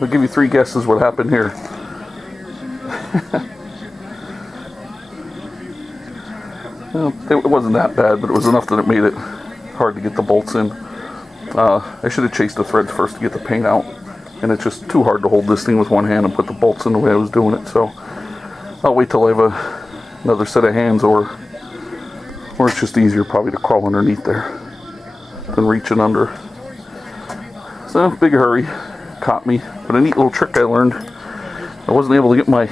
I'll give you 3 guesses what happened here. Well, it wasn't that bad, but it was enough that it made it hard to get the bolts in. I should have chased the threads first to get the paint out, and it's just too hard to hold this thing with one hand and put the bolts in the way I was doing it. So I'll wait till I have another set of hands, or it's just easier probably to crawl underneath there than reaching under. So big hurry caught me, but a neat little trick I learned. I wasn't able to get my,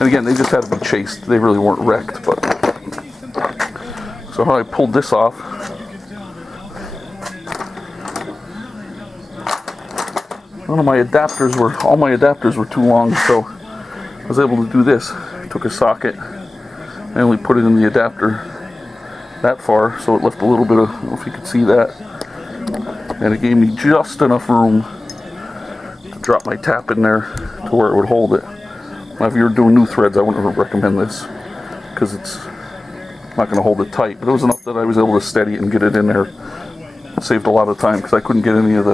and again, they just had to be chased. They really weren't wrecked, but so how I pulled this off. All my adapters were too long, so I was able to do this. I took a socket, I only put it in the adapter that far, so it left a little bit of, I don't know if you could see that, and it gave me just enough room to drop my tap in there to where it would hold it. Now if you're doing new threads, I wouldn't recommend this, because it's not going to hold it tight, but it was enough that I was able to steady it and get it in there. It saved a lot of time, because I couldn't get any of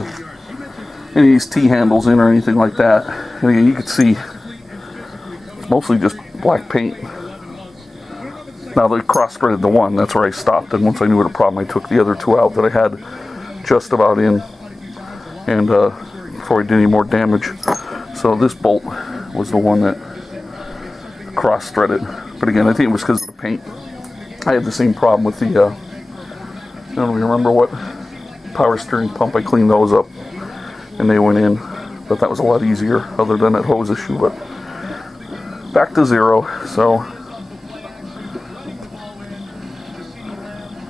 these T-handles in or anything like that. And again, you could see it's mostly just black paint. Now they cross-threaded the one, that's where I stopped, and once I knew what a problem, I took the other 2 out that I had just about in, and before I did any more damage. So this bolt was the one that cross-threaded, but again, I think it was because of the paint. I had the same problem with the, I don't remember what power steering pump. I cleaned those up and they went in, but that was a lot easier other than that hose issue. But back to zero, so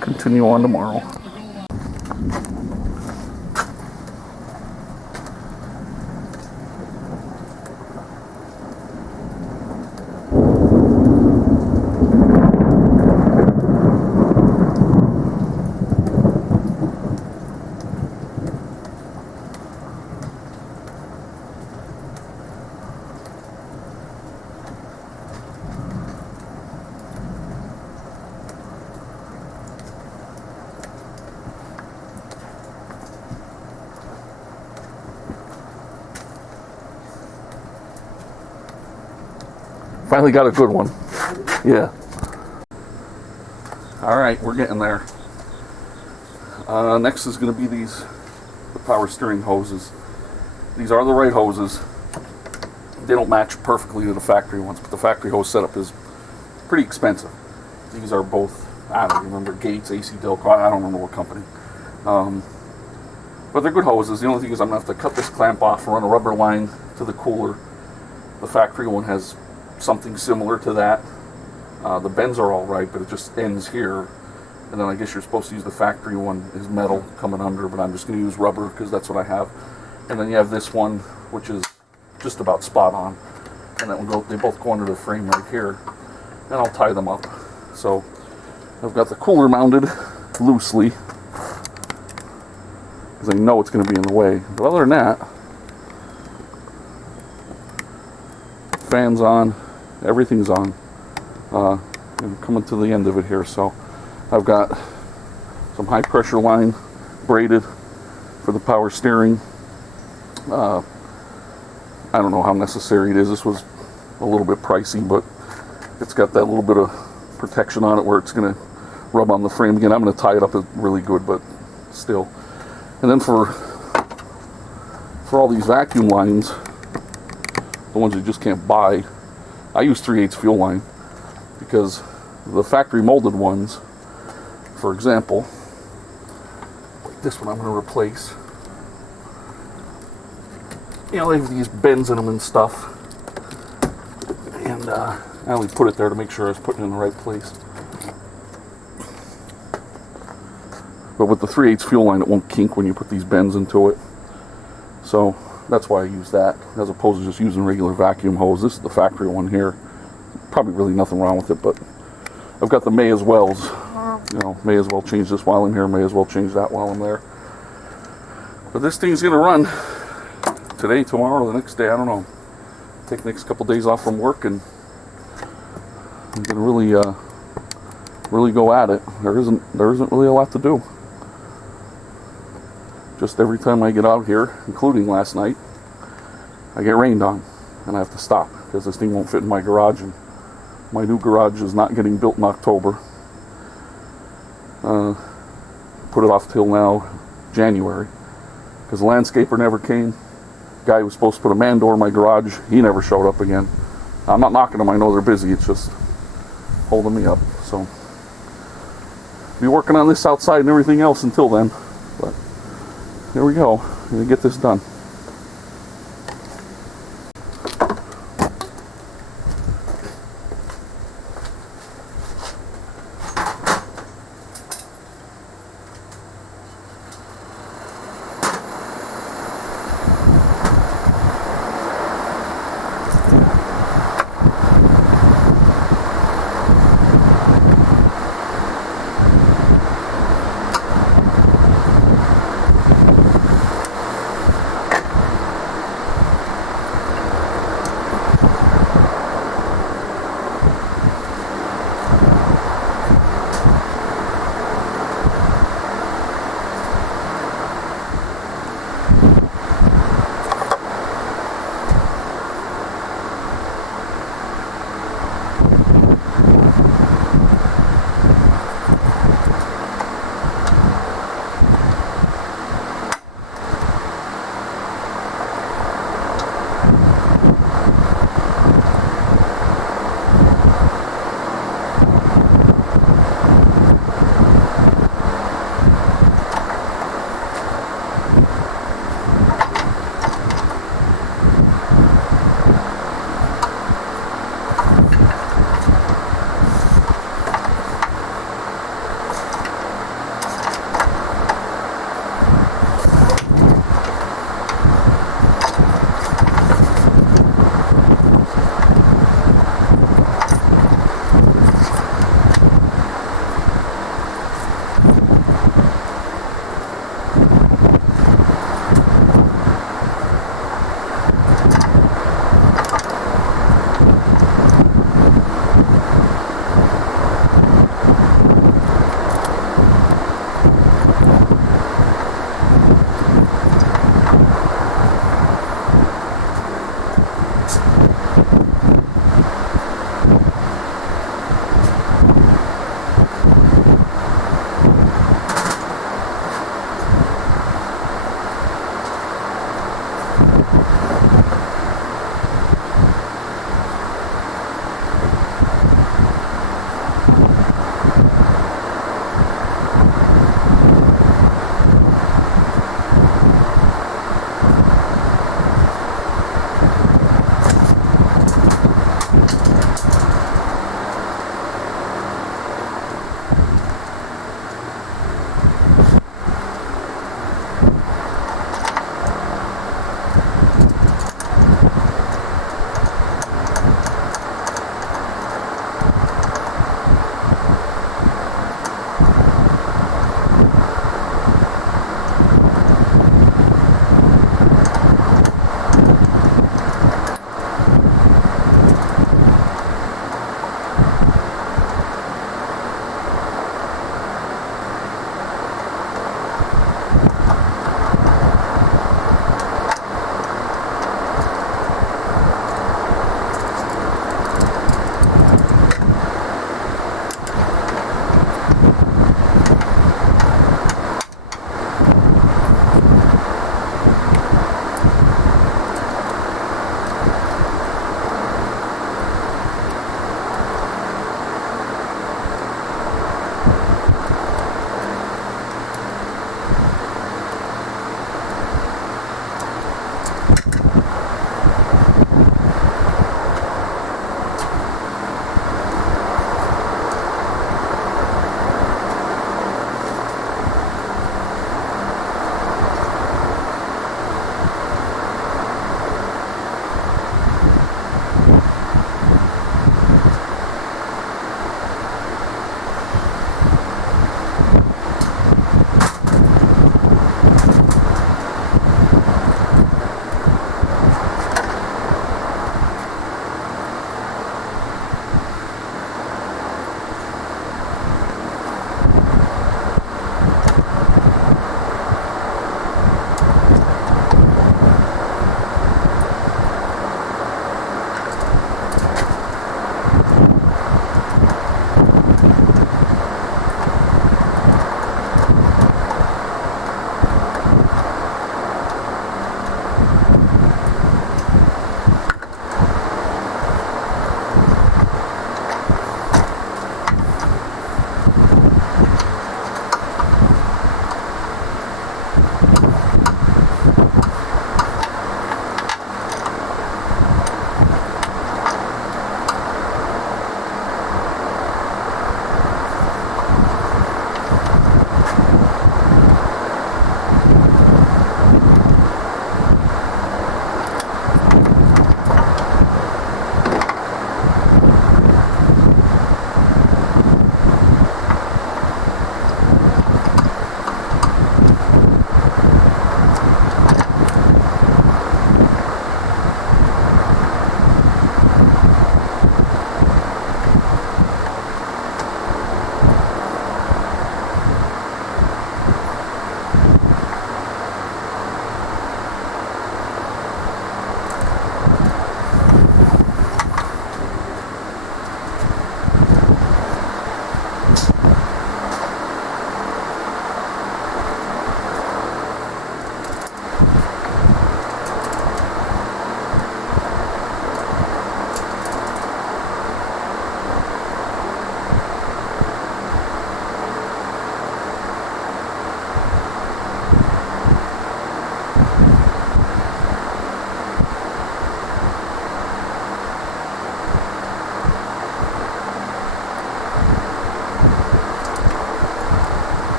continue on tomorrow. Finally got a good one. Yeah. Alright, we're getting there. Next is going to be the power steering hoses. These are the right hoses. They don't match perfectly to the factory ones, but the factory hose setup is pretty expensive. These are both, I don't remember, Gates, AC Delco, I don't remember what company. But they're good hoses. The only thing is I'm going to have to cut this clamp off and run a rubber line to the cooler. The factory one has something similar to that. The bends are all right, but it just ends here. And then I guess you're supposed to use the factory one is metal coming under, but I'm just going to use rubber because that's what I have. And then you have this one, which is just about spot on. And that will go, they both go under the frame right here. And I'll tie them up. So I've got the cooler mounted loosely, because I know it's going to be in the way. But other than that, fans on, everything's on. I'm coming to the end of it here, so I've got some high pressure line braided for the power steering. I don't know how necessary it is. This was a little bit pricey, but it's got that little bit of protection on it where it's going to rub on the frame. Again, I'm going to tie it up really good, but still. And then for all these vacuum lines, the ones you just can't buy, I use 3/8 fuel line, because the factory molded ones, for example, like this one I'm going to replace. You know, they have these bends in them and stuff, and I only put it there to make sure I was putting it in the right place. But with the 3/8 fuel line, it won't kink when you put these bends into it. So that's why I use that, as opposed to just using regular vacuum hose. This is the factory one here. Probably really nothing wrong with it, but I've got the may as wells. You know, may as well change this while I'm here, may as well change that while I'm there. But this thing's gonna run today, tomorrow, the next day, I don't know. Take the next couple days off from work, and I'm gonna really go at it. There isn't really a lot to do. Just every time I get out here, including last night, I get rained on and I have to stop because this thing won't fit in my garage, and my new garage is not getting built in October. Put it off till now, January, because the landscaper never came. Guy who was supposed to put a man door in my garage, he never showed up again. I'm not knocking them, I know they're busy, it's just holding me up. So be working on this outside and everything else until then, but here we go. I'm gonna get this done.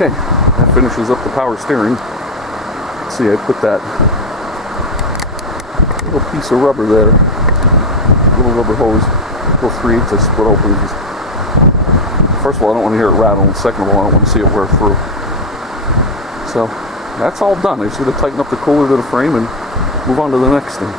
Okay, that finishes up the power steering. Let's see, I put that little piece of rubber there, little rubber hose, little 3/8 I split open. First of all, I don't want to hear it rattle, and second of all, I don't want to see it wear through. So, that's all done. I just got to tighten up the cooler to the frame and move on to the next thing.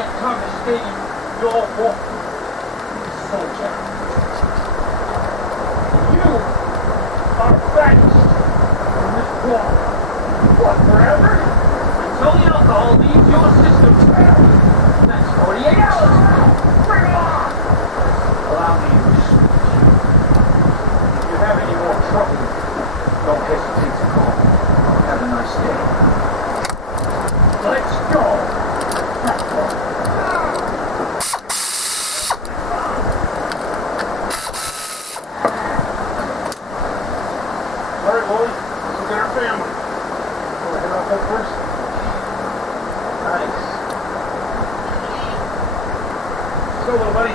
have come to stay in your home, soldier. You are banished from this war. What, forever? Until the alcohol leaves your system. That's 48 hours. Bring it on! Allow me to switch. If you have any more trouble, don't hesitate to call. Have a nice day. Let's go! Let's go. Alright, boys. Let's look at our family. Want to head off that first? Nice. Let's go, little buddy.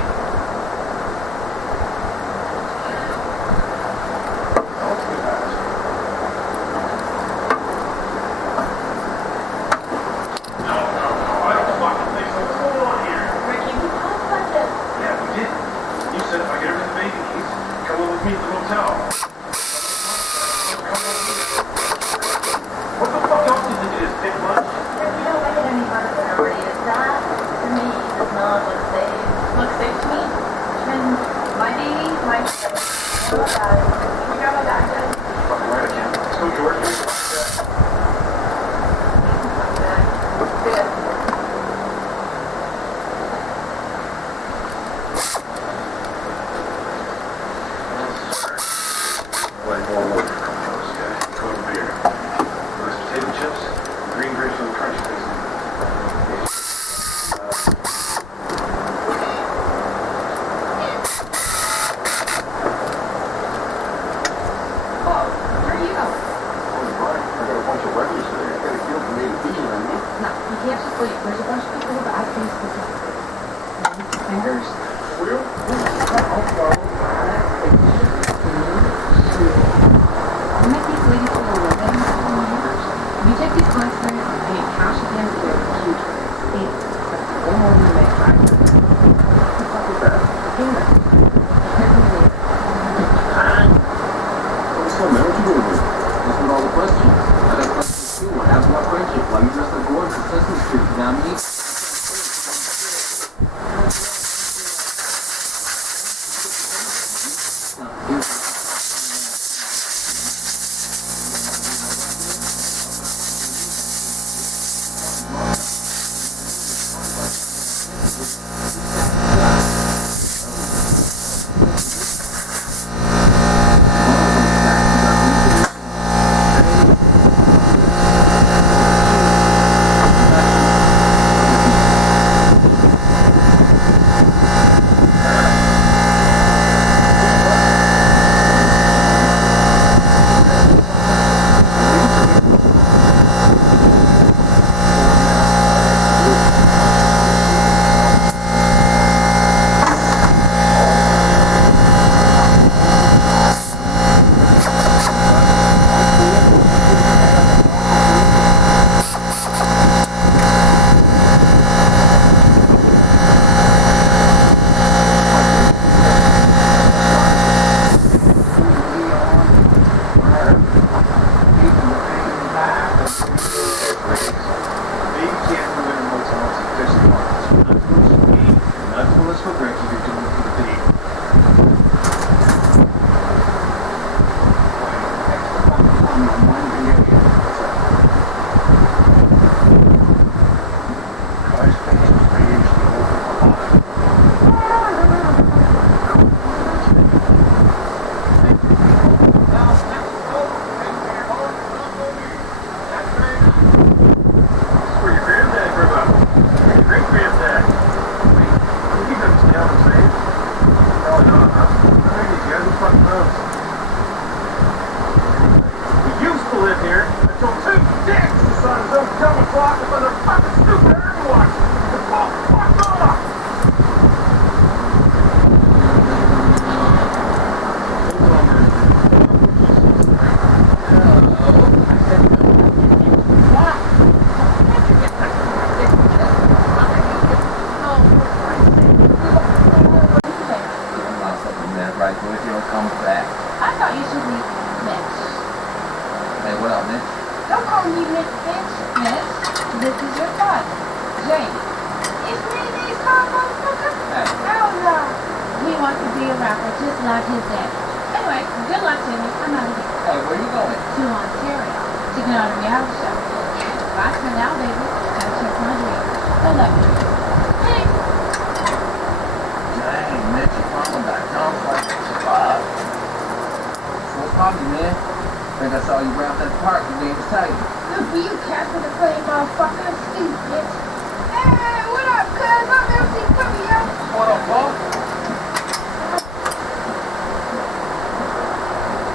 Great granddad. Great granddad. He comes down and says, car, motherfucker? Hell no. He wants to be a rapper just like his dad. Anyway, good luck, Jimmy. I'm out of here. Hey, where you going? To Ontario. To get on a reality show. Bye for now, baby. Gotta check my dreams. Good luck. Hey. Dang, Mitch, you calling back. Sounds like it's a vibe. What's poppin', man? Think I saw you around that park. You ain't excited. Good for you, Casper the Flame, motherfucker. Steve, bitch. Hey, what up, cuz? I'm F250, yo. What up, Paul?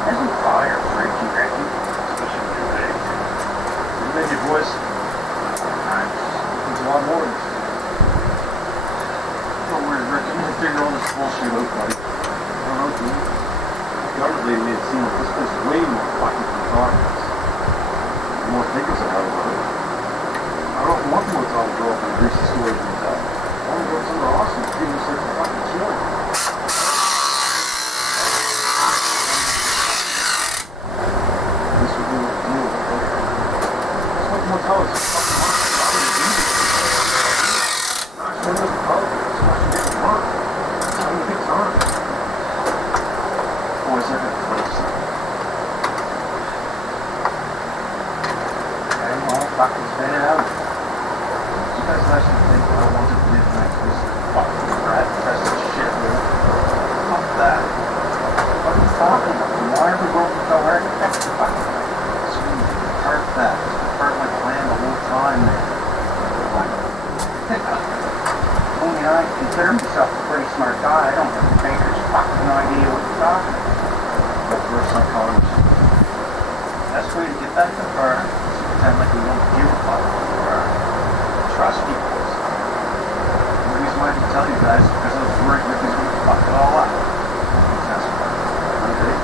There's some fire, Frankie, Ricky. Especially when you're big. You make your voice. Alright. There's a lot more of this. Don't worry, Rick. I'm gonna figure all this bullshit out, buddy. I don't know, dude. The government lady made it seem like this place is way more fucking than darkness. The more thinkers I have about it. I don't know if I want the motel to grow up in a greasy storage motel. I want to go somewhere awesome to give us like a fucking chill. This would be what the deal with it. That's what the motel is. Fucking awesome. Why would you do this? Not showing up the politics. Not getting work. Having a good time. Boys, I got a place. Okay, well, fucking spin it out. You guys actually think that I want to live next to this fucking rat infested shit, dude? Fuck that. What are you talking about? Why are we going to tell her to fix the fucking thing? Sweet, part that. It's part of my plan the whole time, man. What? Only I consider myself a pretty smart guy. I don't have the banker's fucking no idea what you're talking about. But we're psychologists. Best way to get that to her is to pretend like we don't give a fuck or trust people. The reason why I can tell you guys is because I was worried Ricky's going to fuck it all up. That's right. Okay?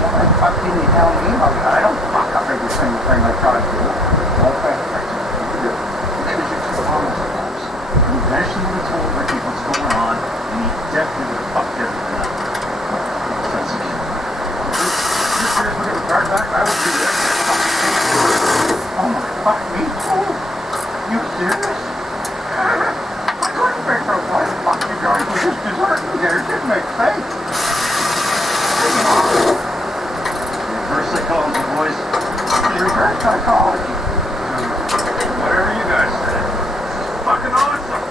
Well, the fuck didn't you tell me about that? I don't fuck up every single thing I try to do. Okay, you do. Because you're too honest, folks. You eventually would have told Ricky what's going on, and he definitely would have fucked everything up. That's it. If you're serious looking at the card back, I would do that. Oh my fuck, me too? You serious? I couldn't figure out why the fuck you guys were just deserting me there. It didn't make sense. Reverse psychology, boys. Reverse psychology. Whatever you guys said. This is fucking awesome.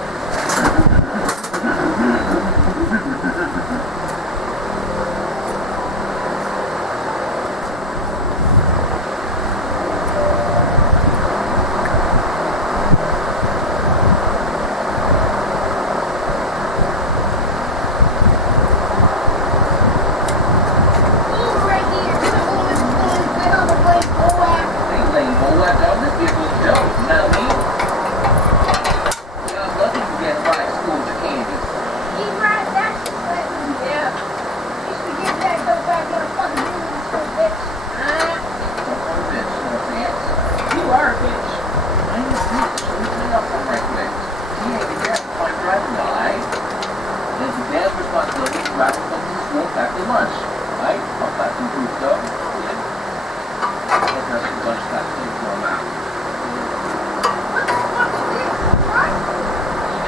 Ooh, right here. The oldest one. Get on the blade, boy. Ain't laying all that down. This vehicle's dope, you know what I mean? You know, nothing to get by schools or candies. He's right. That's the way. Yeah. You should get that go back in a fucking business school, bitch. Don't want a bitch, no offense. You are a bitch. I ain't a bitch. Let me clean up some right quick. He ain't the guy my driving now, alright? And it's a dad's responsibility to drive him to school and pack their lunch. Right? I'll pack some food stuff. Yeah. I'll dress some lunch back to you for him out. What the fuck is this? What?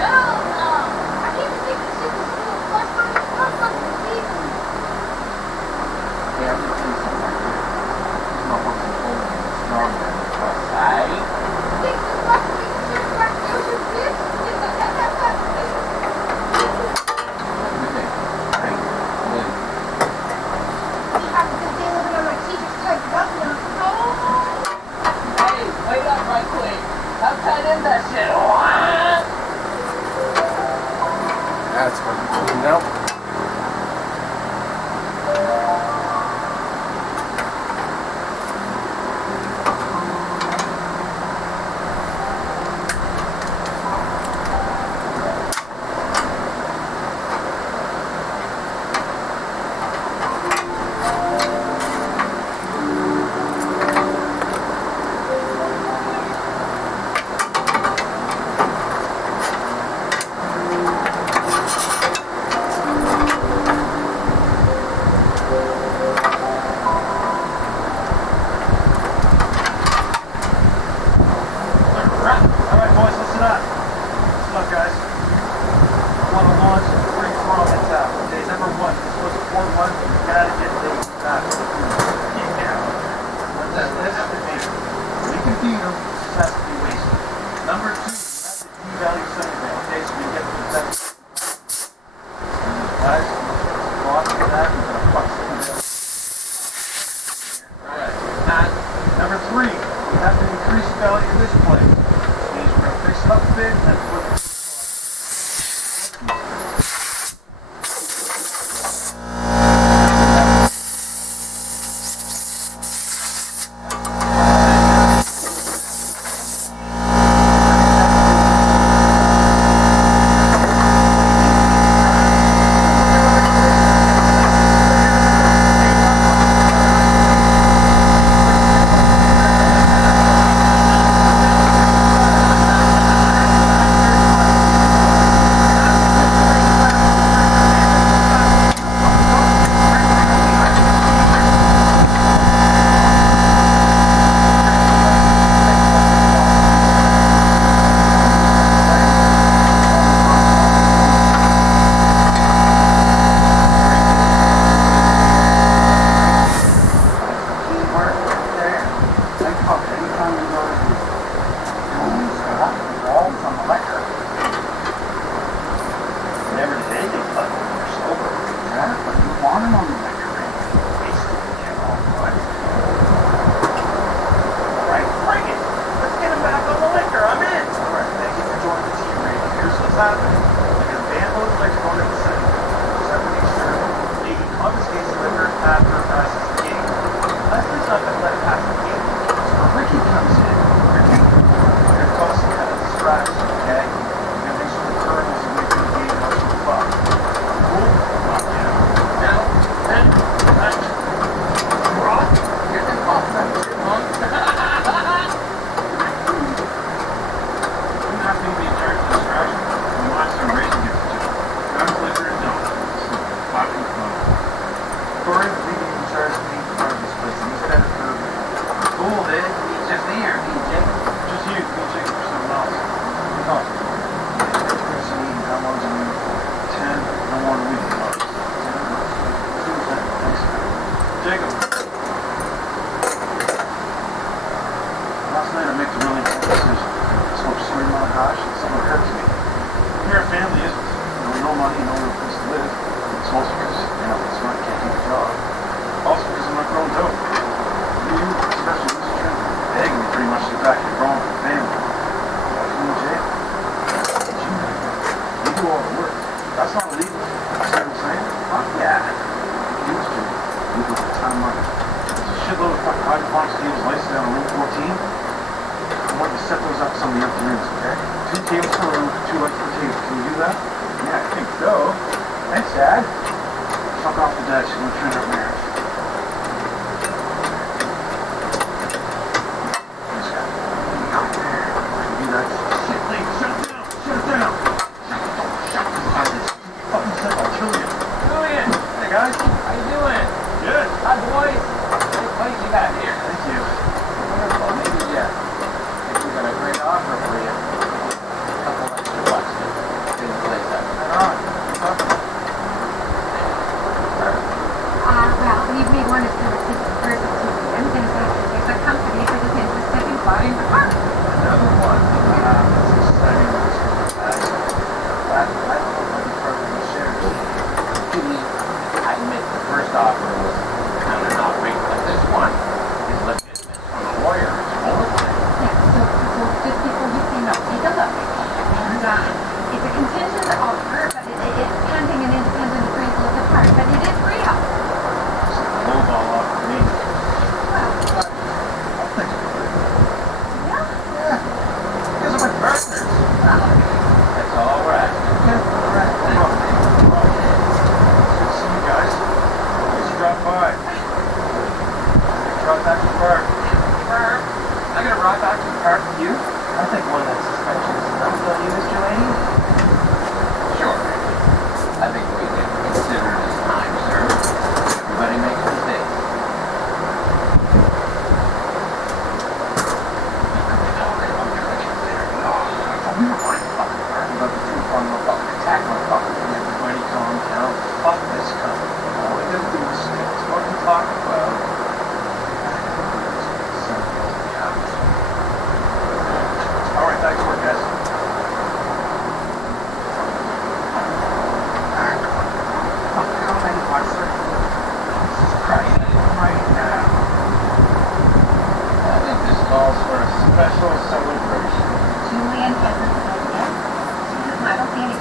Hell no. I can't take this shit to school. Fucking season. Hey, I'm gonna tell you something right quick. He's not working cold and strong man. Right? Take this fucking shit back to your bitch. What do you think? Right? What? I'm just living on my teacher's type button now. Hey, wait up right quick. How tight is that shit? What? That's fucking cool. Now. Alright, boys, listen up. Listen up, guys. want to launch a free prom attack. Okay, number one, you're supposed to pour one, you gotta get the back. Yeah. What's that list to me? We can beat them, it just has to be wasted. Number two, you have to devalue something, okay, so we get the best. Guys, lost for that, we're gonna fuck something else. Alright. Number three, we have to increase the value of this place. Which means we're gonna fix it up a bit and put it.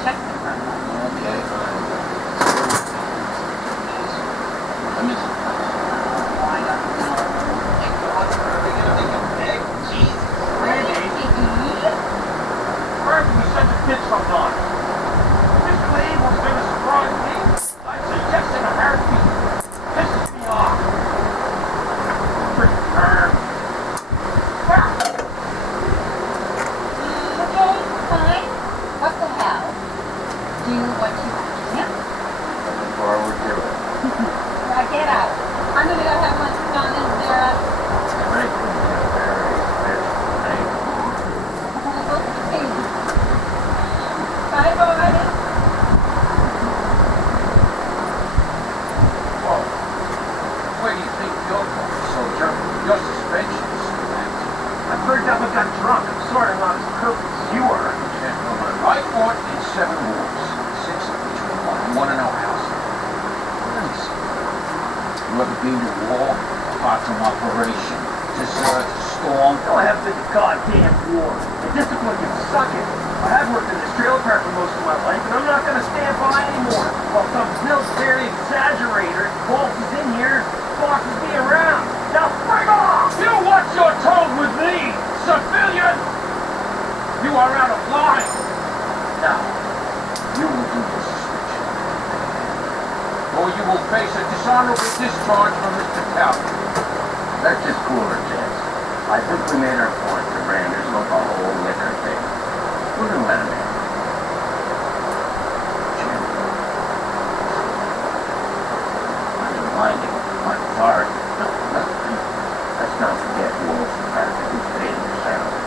check the front. Okay. I miss it. I don't know. Where can we send the kids sometime? Mr. Lee was going to surprise me. I'd say yes in a heartbeat. Pisses me off. Freaking term. Okay, fine. What the hell? Do what you can. Looking forward to it. Now get out. I'm gonna go have lunch with Donna and Sarah. Right. Bye, boy. Whoa. Where do you think you're going, soldier? Your suspension is snapped. I heard Devil got drunk. I'm sorry I'm not as perfect as you are. Gentlemen, I fought in 7 wars, 6 of which were won, and 1 in our house. Let me see. You ever been to war? Apart from operation, desert, storm? No, I haven't been to goddamn war. And discipline can suck it. I have worked in this trailer park for most of my life, and I'm not going to stand by anymore while some military exaggerator waltzes in here and bosses me around. Now bring off! You watch your tone with me, civilian! You are out of line! Now, you will do this suspension. Or you will face a dishonorable discharge from this battalion. Let's just cool our jets. I think we made our point. The Rangers look a whole liquor thing. We're gonna let him in. Jim. I'm reminding my part. Let's not forget Wolf's the part that who's paid your salary.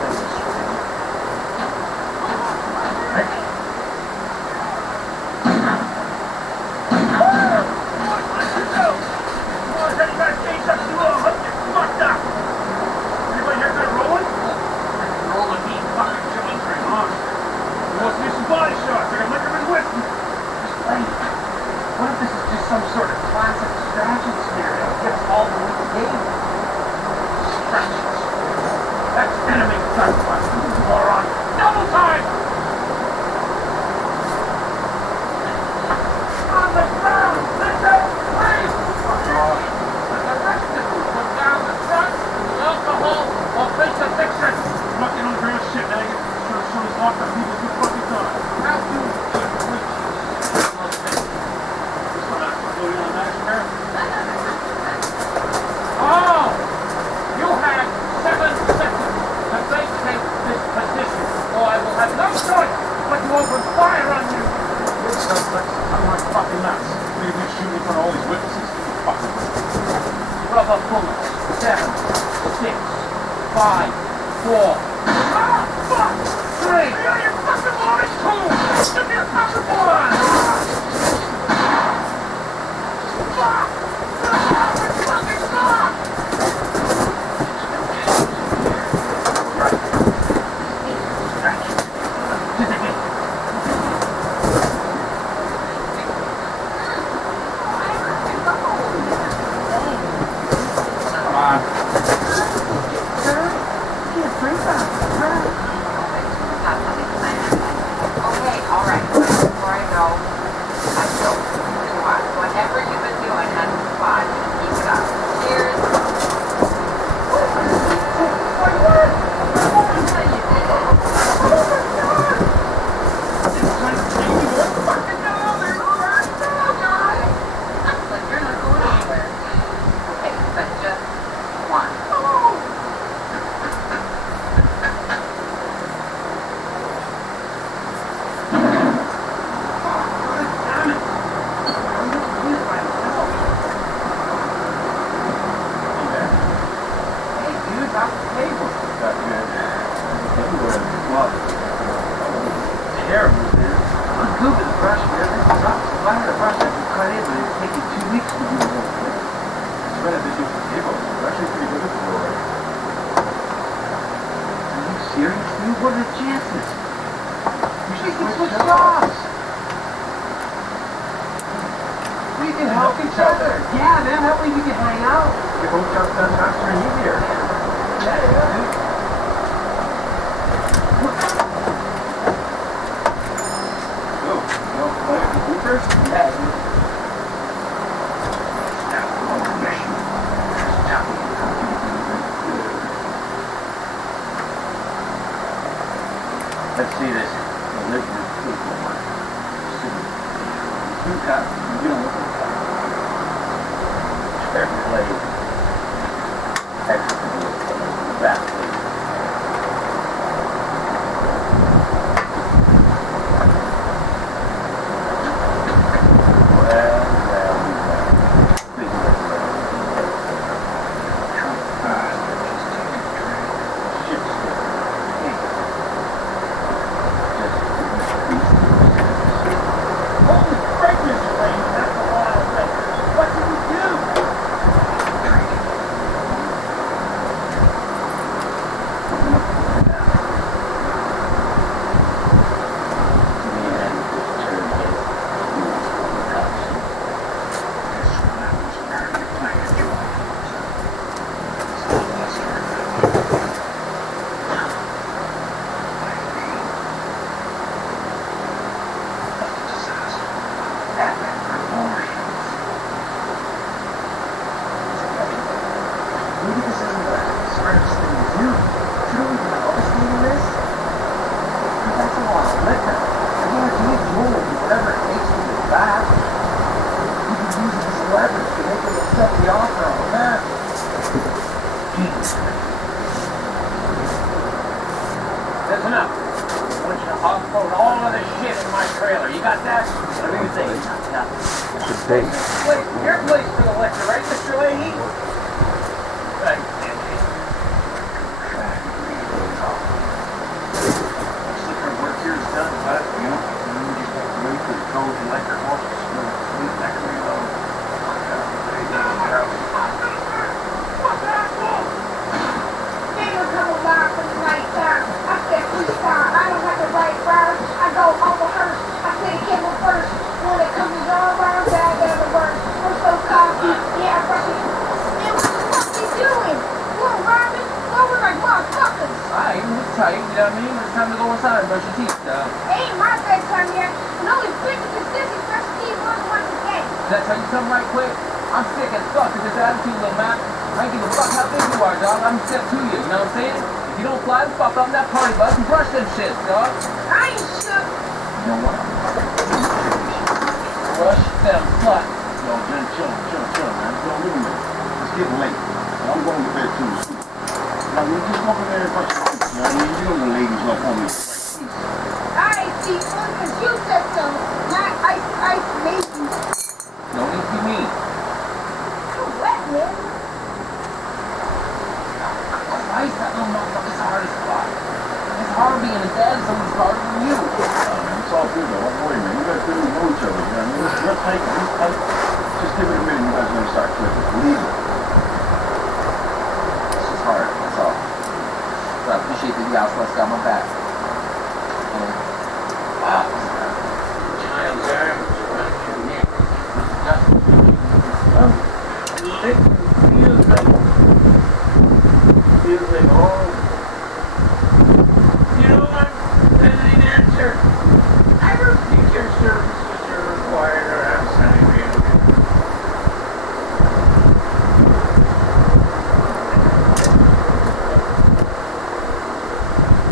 That was sweet. Rick? Anybody here good at rolling? Rolling me fucking joints right on. He wants to do some body shots. I got liquor and whiskey. Just wait. What if this is just some sort of classic distraction scenario? Give us all the weak game. Distractions. That's enemy sacrifice. Moron. Double time! On the ground! Listen! Please! Fuck off. And the rest of you put down the drugs, the alcohol, or face addiction. I'm not getting on the ground shit, Megan. Sure as soon as locked up people good fucking time. How do you keep reaching? This one has to go in on that pair. Oh! You have 7 seconds to vacate this position, or I will have no choice but to open fire on you! This sounds like I'm like fucking nuts. Maybe we shoot in front of all these witnesses. Fucking rubber bullets. 7, 6, 5, 4. Ah! Fuck! 3! You're fucking loaded! 2! Give me a fucking one! Fuck! Fucking fuck! Come on. Okay, all right. Before I go, I still want whatever you've been doing on the squad, keep it up. Cheers. But you're not going anywhere. Okay, but just one. Hey, dude, off the table. Got good. What? Terrible, dude. I'm good with the brush, man. This sucks. If I had a brush, I could cut in, but it'd take you 2 weeks to do the whole thing. It's better to do for table. It's actually pretty good at the door. Are you serious, dude? What are the chances? We should switch jobs. We can help each other. Yeah, man. That way we can hang out. Get both jobs done faster and easier. Yeah, dude. Let's see this. The liquid paperwork. You got, you don't look at that. Fair play. Extra back plate. Listen up. I want you to offload all of this shit in my trailer. You got that? What do you think? Your place for the liquor, right, Mr. Leahy? Right. Liquor work here is done, but you know, you just have to wait for the cold electric horses to smell the sweet nectar reload. Alright, it's tight, you know what I mean? It's time to go inside and brush your teeth, Ain't my bedtime yet. And only 50 consistent fresh teeth once a day. Did I tell you something right quick? I'm sick as fuck of this attitude, little Mac. I ain't give a fuck how big you are, dog. I'm sick to you, you know what I'm saying? If you don't fly the fuck up that party bus and brush them shits, dog. I ain't shook. You know what? Brush them sluts. Yo, Jen, chill, man. Don't leave me. It's getting late. I'm going to bed too. Now, we just walk in there and brush your teeth. You know what I mean? You know the ladies love on me. I ain't see one because you said so. Not ice, maybe. No need to be mean. You're wet, man. Ice, that little motherfucker's hard as fuck. It's hard being a dad, someone's harder than you. It's all good, though. Don't worry, man. You guys really know each other. You know what I mean? We're tight, he's tight. Just give it a minute. You guys are going to start clicking. Believe it. It's just hard, that's all. But I appreciate that you guys got my back. Feels like home. You know what? That ain't answer. I don't think your services are required or outside real.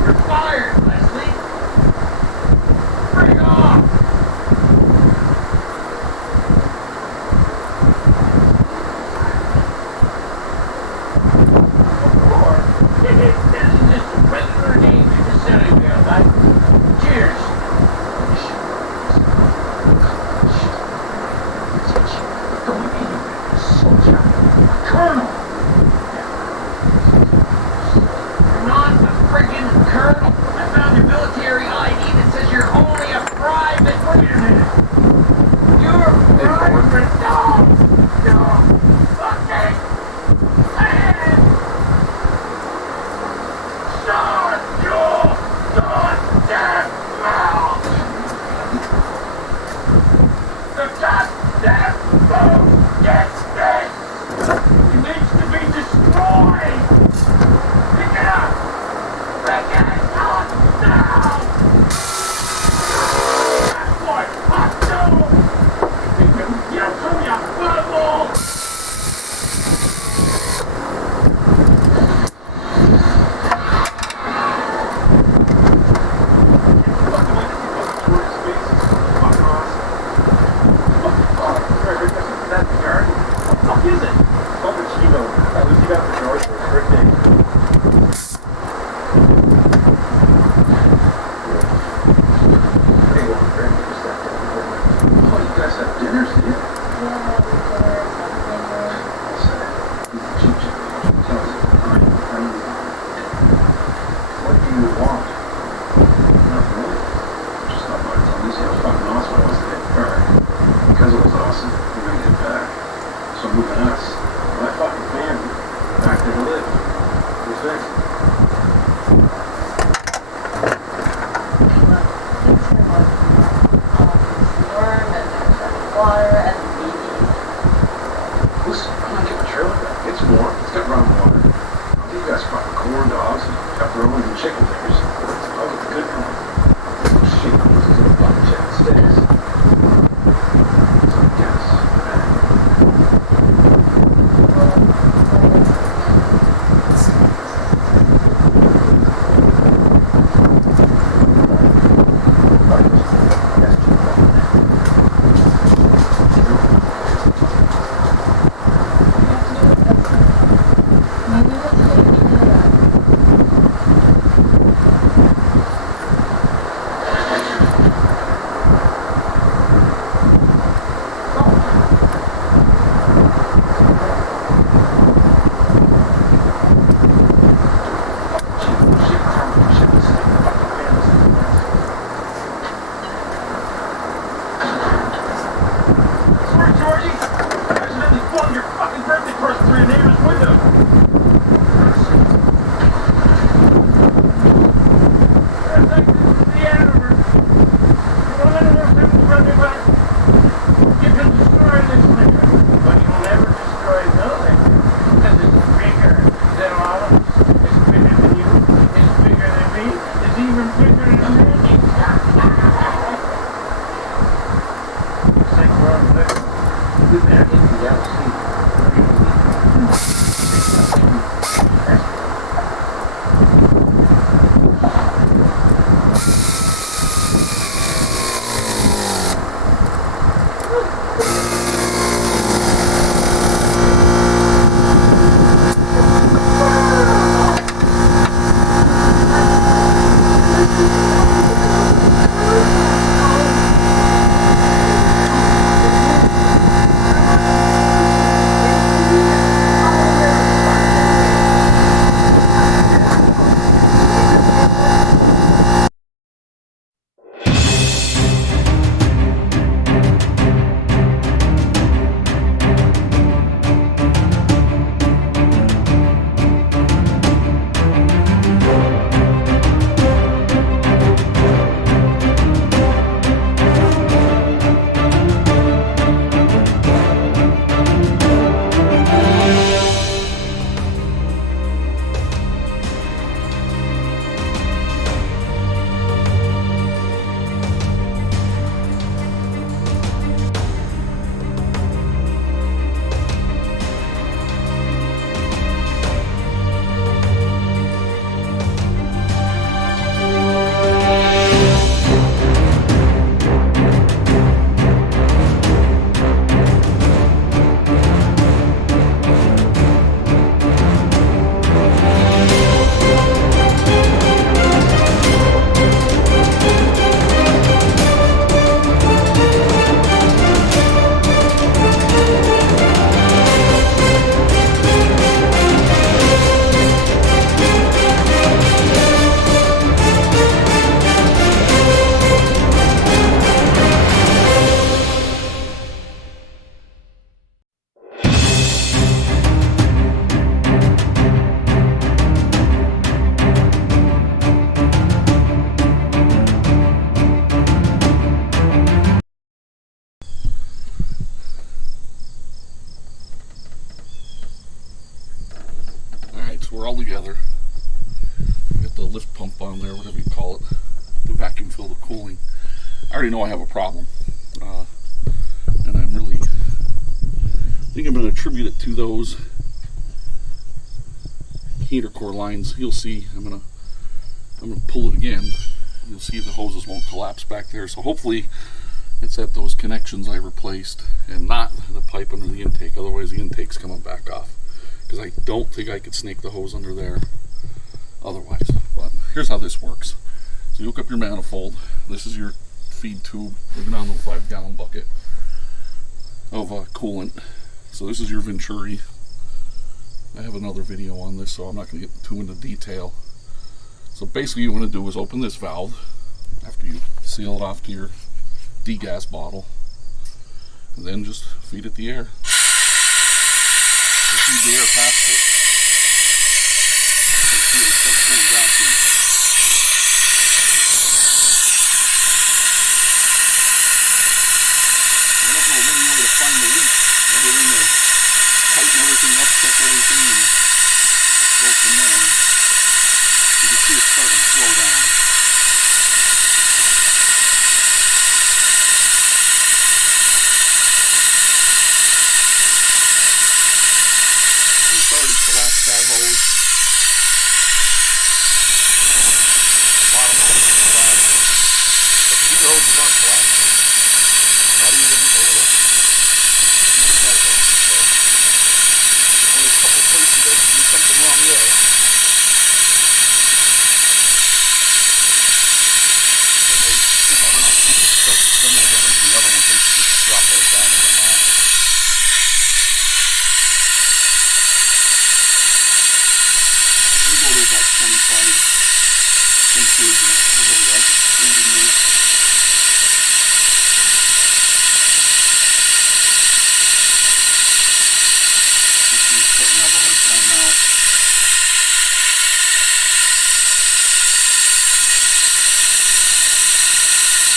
You're fired. We better empty that So we're all together. Got the lift pump on there, whatever you call it, to vacuum fill the cooling. I already know I have a problem, and I'm really think I'm going to attribute it to those heater core lines. You'll see. I'm gonna pull it again. You'll see the hoses won't collapse back there. So hopefully it's at those connections I replaced and not the pipe under the intake. Otherwise the intake's coming back off, because I don't think I could snake the hose under there otherwise. But here's how this works. So you hook up your manifold. This is your feed tube. We're down to a 5-gallon bucket of coolant. So this is your Venturi. I have another video on this, so I'm not going to get too into detail. So basically what you want to do is open this valve after you seal it off to your degas bottle, and then just feed it the air. Just feed the air past it. You'll see it start filling vacuum. You don't know when where to find the leak. You go in there, tighten everything up, check everything, and go from there. You can see it's starting to slow down. It's already collapsed that hose. A lot of hoses are collapsed. But these hoses aren't collapsing. Not even in the lower heater pipe under it. So there's only a couple places where there's something wrong there. Eventually when it starts to thin over here, the other one here is going to drop right down into that. We go to about 25 inches and see how that reading is. You see it's getting that hose coming out.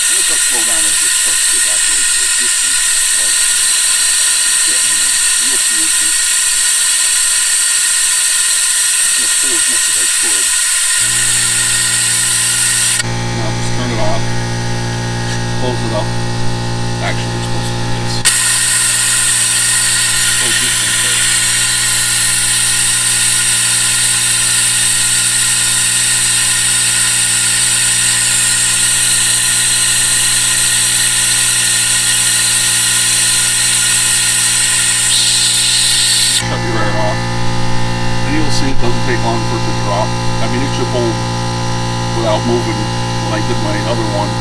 Once I slow down it here, it starts to go back to its 250, but it's getting there. You'll see with this. This coolant is straightforward. doesn't take long for it to drop. I mean, it should hold without moving. When I did my other one,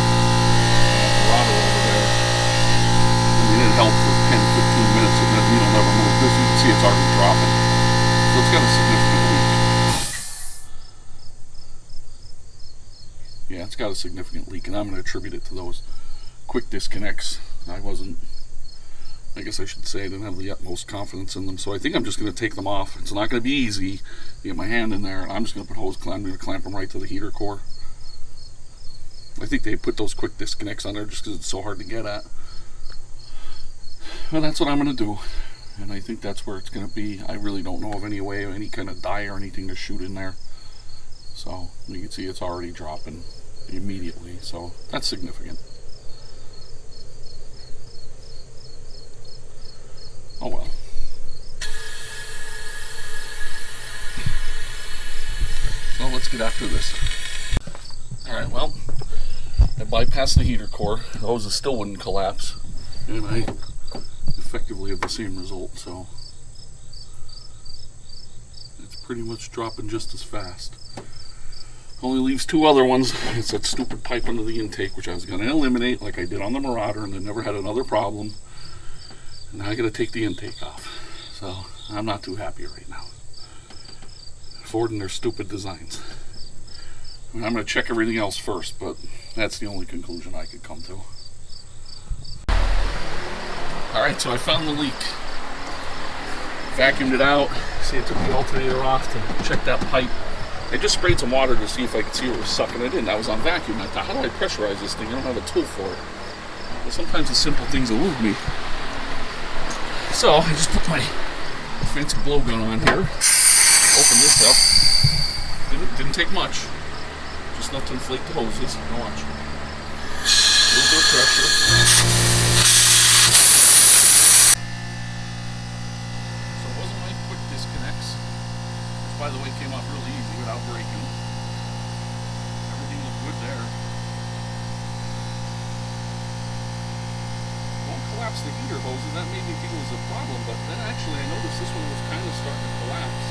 Marauder over there, I mean, it held for 10, 15 minutes and then needle never moved. This, you can see it's already dropping. So it's got a significant leak. Yeah, it's got a significant leak, and I'm going to attribute it to those quick disconnects. I guess I should say I didn't have the utmost confidence in them, so I think I'm just going to take them off. It's not going to be easy to get my hand in there, and I'm just going to put hose clamp. I'm going to clamp them right to the heater core. I think they put those quick disconnects on there just because it's so hard to get at. Well, that's what I'm going to do, and I think that's where it's going to be. I really don't know of any way, any kind of dye or anything to shoot in there. So you can see it's already dropping immediately, so that's significant. Oh well. So let's get after this. Alright, well, I bypassed the heater core. The hoses still wouldn't collapse, and I effectively have the same result, so it's pretty much dropping just as fast. Only leaves two other ones. It's that stupid pipe under the intake, which I was going to eliminate like I did on the Marauder, and I never had another problem. And now I got to take the intake off. So I'm not too happy right now. Ford and their stupid designs. I mean, I'm going to check everything else first, but that's the only conclusion I could come to. Alright, so I found the leak. Vacuumed it out. See, I took the alternator off to check that pipe. I just sprayed some water to see if I could see where it was sucking it in. I was on vacuum. I thought, how do I pressurize this thing? I don't have a tool for it. But sometimes the simple things elude me. So I just put my fancy blowgun on here. Open this up. Didn't take much. Just enough to inflate the hoses. Now watch. A little bit of pressure. So it wasn't like quick disconnects. Which, by the way, came off really easy without breaking. Everything looked good there. Won't collapse the heater hoses. That made me think it was a problem, but then actually I noticed this one was kind of starting to collapse.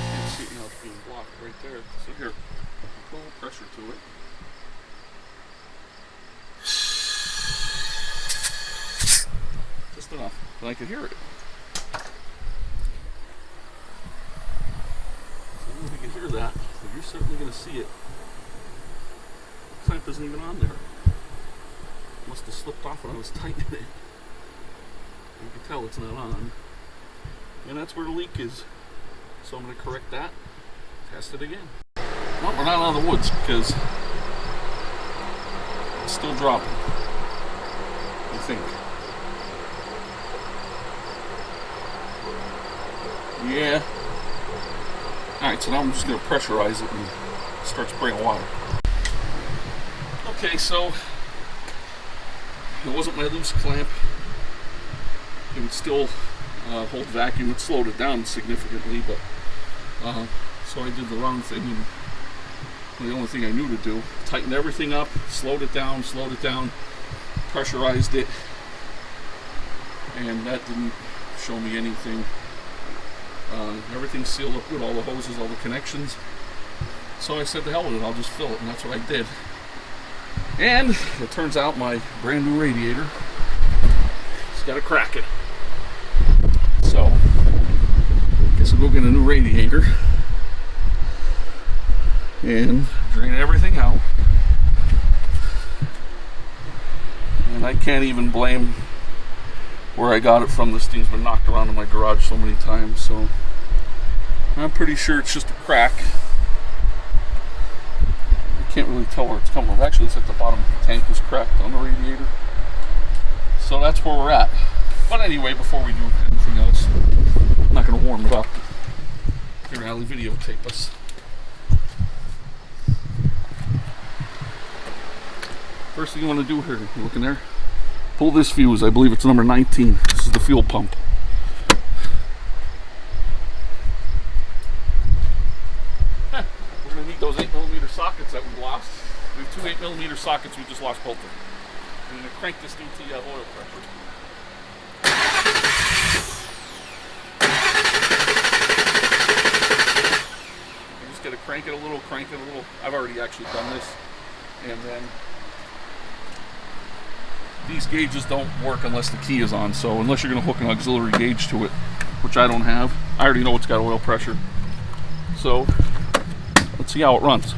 You can't see it now, it's being blocked right there. So here, put a little pressure to it. Just enough, and I could hear it. So if you can hear that, then you're certainly going to see it. The clamp isn't even on there. Must have slipped off when I was tightening it. You can tell it's not on. And that's where the leak is. So I'm going to correct that. Test it again. Well, we're not out of the woods because it's still dropping. I think. Yeah. Alright, so now I'm just going to pressurize it and start spraying water. Okay, so it wasn't my loose clamp. It would still hold vacuum. It slowed it down significantly, but so I did the wrong thing. And the only thing I knew to do, tightened everything up, slowed it down, pressurized it, and that didn't show me anything. Everything's sealed up good, all the hoses, all the connections. So I said, to hell with it, I'll just fill it, and that's what I did. And it turns out my brand new radiator has got to crack it. So I guess I'll go get a new radiator and drain everything out. And I can't even blame where I got it from. This thing's been knocked around in my garage so many times, so I'm pretty sure it's just a crack. Can't really tell where it's coming from. Actually, it's like the bottom of the tank is cracked on the radiator. So that's where we're at. But anyway, before we do anything else, I'm not going to warm it up. Here, Allie, videotape us. First thing you want to do here, you look in there, pull this fuse. I believe it's number 19. This is the fuel pump. We're going to need those 8mm sockets that we lost. We have two 8mm sockets, we just lost both of them. We're going to crank this thing to oil pressure. got to crank it a little, I've already actually done this. And then these gauges don't work unless the key is on. So unless you're going to hook an auxiliary gauge to it, which I don't have, I already know it's got oil pressure. So let's see how it runs.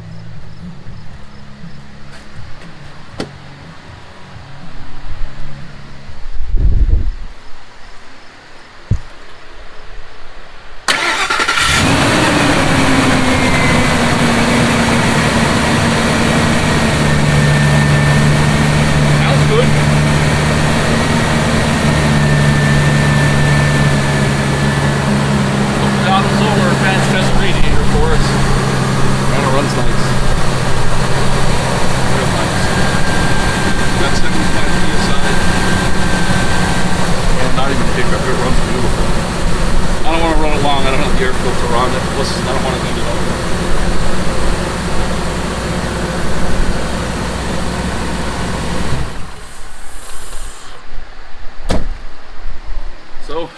So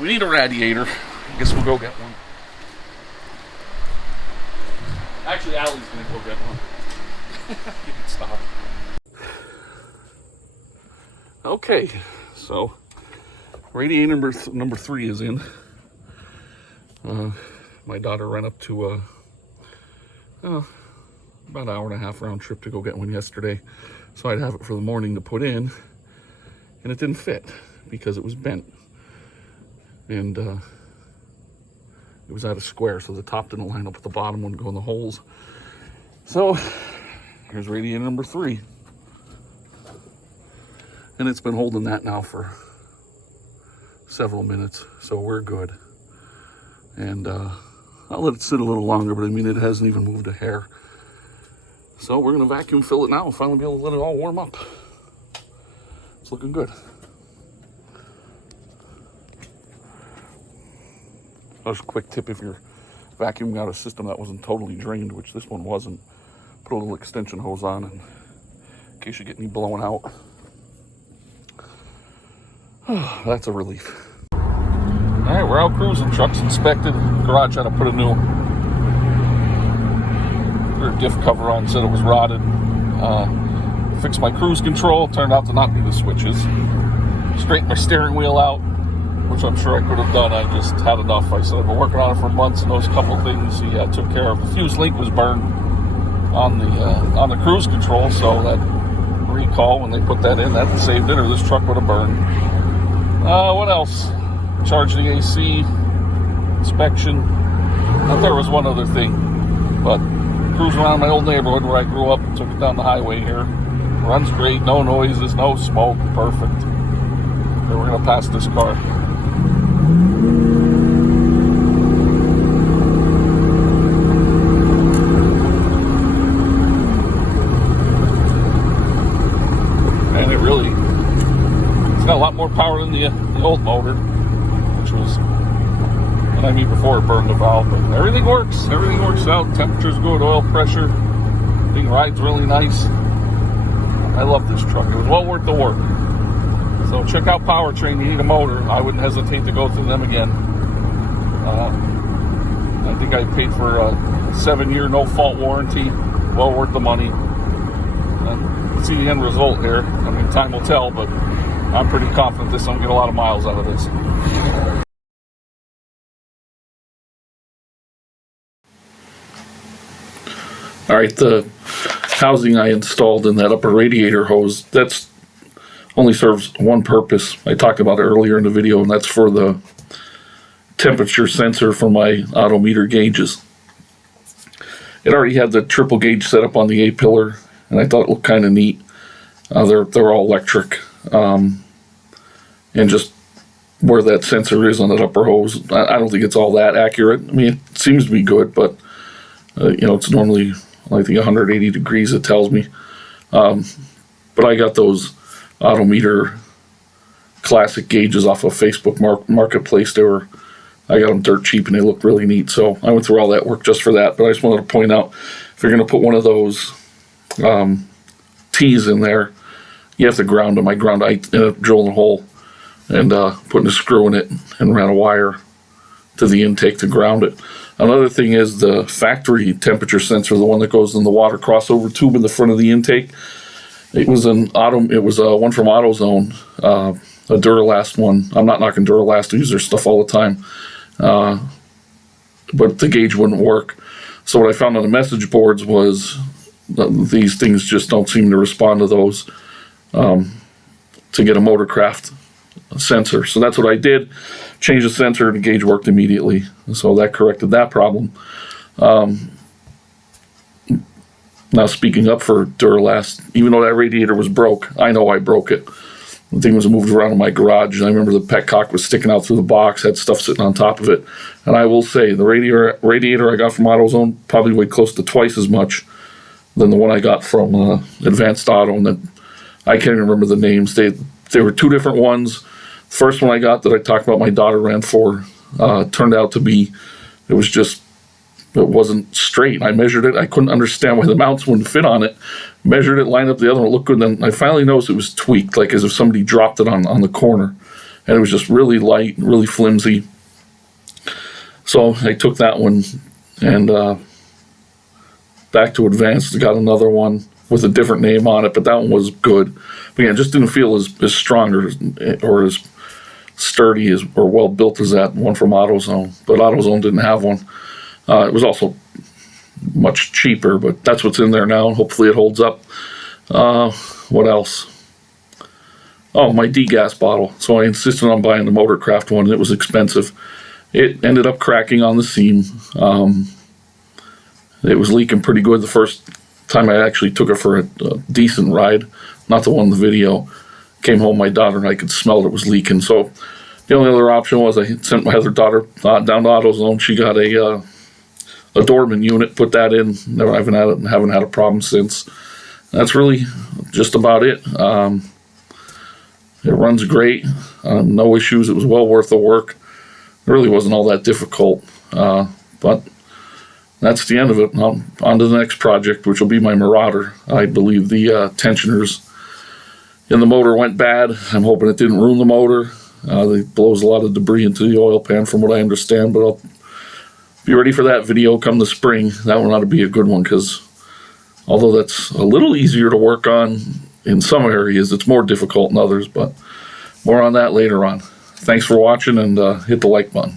we need a radiator. I guess we'll go get one. Actually, Allie's gonna go get one. You can stop. Okay, so radiator number 3 is in. My daughter ran up to about an hour and a half round trip to go get one yesterday, so I'd have it for the morning to put in, and it didn't fit because it was bent, and it was at a square, so the top didn't line up with the bottom, wouldn't go in the holes. So here's radiator number 3, and it's been holding that now for several minutes, so we're good. And I'll let it sit a little longer, but I mean, it hasn't even moved a hair. So we're gonna vacuum fill it now and finally be able to let it all warm up. It's looking good. Just a quick tip: if you're vacuuming out a system that wasn't totally drained, which this one wasn't, put a little extension hose on in case you get any blowing out. That's a relief. All right, we're out cruising. Truck's inspected. Garage had to put a new diff cover on, said it was rotted. Fixed my cruise control, turned out to not be the switches. Straightened my steering wheel out, which I'm sure I could have done. I just had enough. I said I've been working on it for months, and those couple things he took care of. The fuse link was burned on the cruise control, so that recall, when they put that in, that saved it, or this truck would have burned. What else? Charged the AC, inspection. I thought there was one other thing, but cruise around my old neighborhood where I grew up, took it down the highway here. Runs great, no noises, no smoke, perfect. So we're gonna pass this car. And it's got a lot more power than the old motor, which was, and I mean before it burned the valve, but everything works out. Temperature's good, oil pressure, everything rides really nice. I love this truck. It was well worth the work. So check out Powertrain. You need a motor, I wouldn't hesitate to go through them again. I think I paid for a 7-year no fault warranty, well worth the money. See the end result here. I mean, time will tell, but I'm pretty confident I'm gonna get a lot of miles out of this. All right, the housing I installed in that upper radiator hose, that's only serves one purpose. I talked about it earlier in the video, and that's for the temperature sensor for my odometer gauges. It already had the triple gauge set up on the A-pillar, and I thought it looked kind of neat. They're all electric, and just where that sensor is on that upper hose, I don't think it's all that accurate. I mean, it seems to be good, but it's normally, I think, 180 degrees it tells me. But I got those odometer classic gauges off of Facebook Marketplace. I got them dirt cheap and they look really neat. So I went through all that work just for that. But I just wanted to point out, if you're going to put one of those T's in there, you have to ground them. I drilling a hole and putting a screw in it and ran a wire to the intake to ground it. Another thing is the factory temperature sensor, the one that goes in the water crossover tube in the front of the intake. It was one from AutoZone, a Duralast one. I'm not knocking Duralast, I use their stuff all the time. But the gauge wouldn't work. So what I found on the message boards was these things just don't seem to respond to those to get a Motorcraft sensor. So that's what I did. Changed the sensor and the gauge worked immediately. So that corrected that problem. Now speaking up for Duralast, even though that radiator was broke, I know I broke it. The thing was moved around in my garage, and I remember the petcock was sticking out through the box, had stuff sitting on top of it. And I will say, the radiator I got from AutoZone probably weighed close to twice as much than the one I got from Advanced Auto, and that I can't even remember the names. They were two different ones. The first one I got that I talked about my daughter ran for turned out to be, it wasn't straight. I measured it. I couldn't understand why the mounts wouldn't fit on it. Measured it, lined up the other one, it looked good. Then I finally noticed it was tweaked, like as if somebody dropped it on the corner. And it was just really light, really flimsy. So I took that one and back to Advanced. Got another one with a different name on it, but that one was good. But yeah, it just didn't feel as strong or as sturdy or well built as that one from AutoZone. But AutoZone didn't have one. It was also much cheaper, but that's what's in there now, and hopefully it holds up. What else? Oh, my degas bottle. So I insisted on buying the Motorcraft one, and it was expensive. It ended up cracking on the seam. It was leaking pretty good the first time I actually took it for a decent ride, not the one in the video. Came home, my daughter and I could smell it was leaking. So the only other option was I sent my other daughter down to AutoZone. She got a Dorman unit, put that in. Never haven't had a problem since. That's really just about it. It runs great, no issues. It was well worth the work. It really wasn't all that difficult, but that's the end of it. On to the next project, which will be my Marauder. I believe the tensioners in the motor went bad. I'm hoping it didn't ruin the motor. It blows a lot of debris into the oil pan from what I understand, but I'll be ready for that video come the spring. That one ought to be a good one, because although that's a little easier to work on in some areas, it's more difficult in others, but more on that later on. Thanks for watching, and hit the like button.